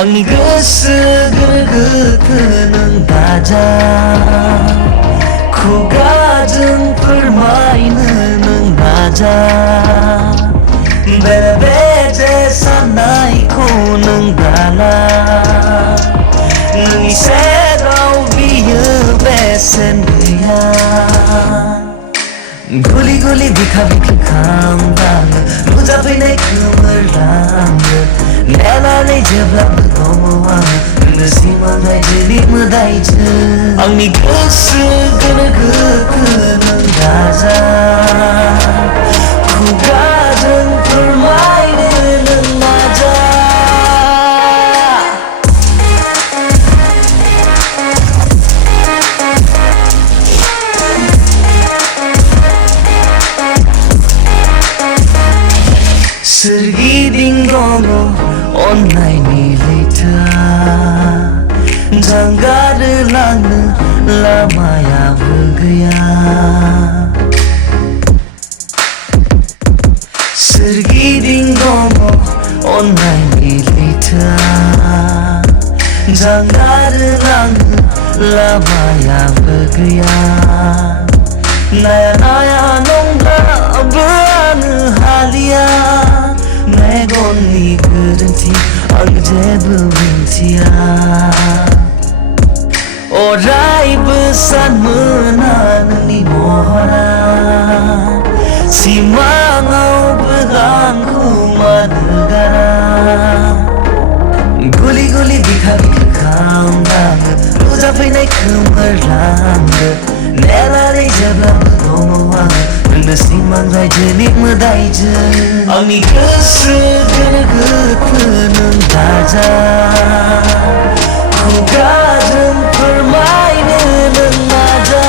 आंनि गोसो गोरबोखौ नों दाजा खुगाजों फोरमायनो नों नाजा बेबायदि साननायखौ नों दाला नोंनि सेराव बियो बेसेन गैया गुलि गुलि बिखा बिखा खामलाङो नुजाफैनाय खोमोरलाङो नेनानै जेब्लाबो दङ आङो नोंनो सिमां बायदिनि मोदायजों आंनि गोसो गोरबोखौ नों दाजा खुगाजों फोरमायनो नों नाजा सोरगिदिं दङ अननायनि लैथोआ जानगारलांनो लामायाबो गैया सोरगिदिं दङ अननायनि लैथोआ जानगारलांनो लामायाबो गैया नाया नाया नंब्लाबो आङो हालिया मेगननि गोरोन्थि आं जेबो मिन्थिया अरायबो सान मोना नोंनि महरा सिमाङावबो आंखौ मानो गारा गुलि गुलि बिखा बिखा खामलाङो नुजाफैनाय खोमोरलाङो नेनानै जेब्लाबो दङ आङो नोंनो सिमां बायदिनि मोदायजों आंनि गोसो गोरबोखौ नों दाजा खुगाजों फोरमायनो नों नाजा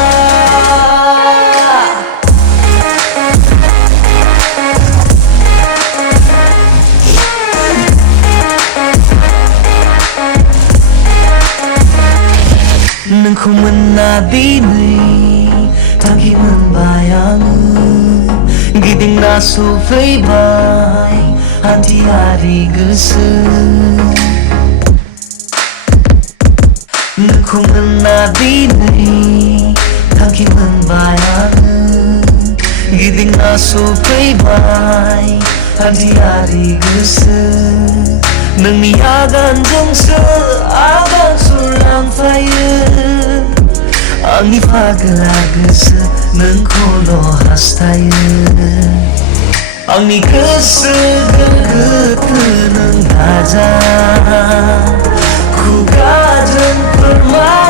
नोंखौ मोनना दिनै थांखि मोनबाय आङो गिदिंना सफैबाय हान्थियारि गोसो नोंखौ मोनना दिनै थांखि मोनबाय आङो गिदिंना सफैबाय हान्थियारि गोसो नोंनि आगानजोंसो आगान सुरलांफायो आंनि फागोला गोसो नोंखौल' हास्थायो आंनि गोसो गोरबोखौ नों दाजा खुगाजों फोरमाय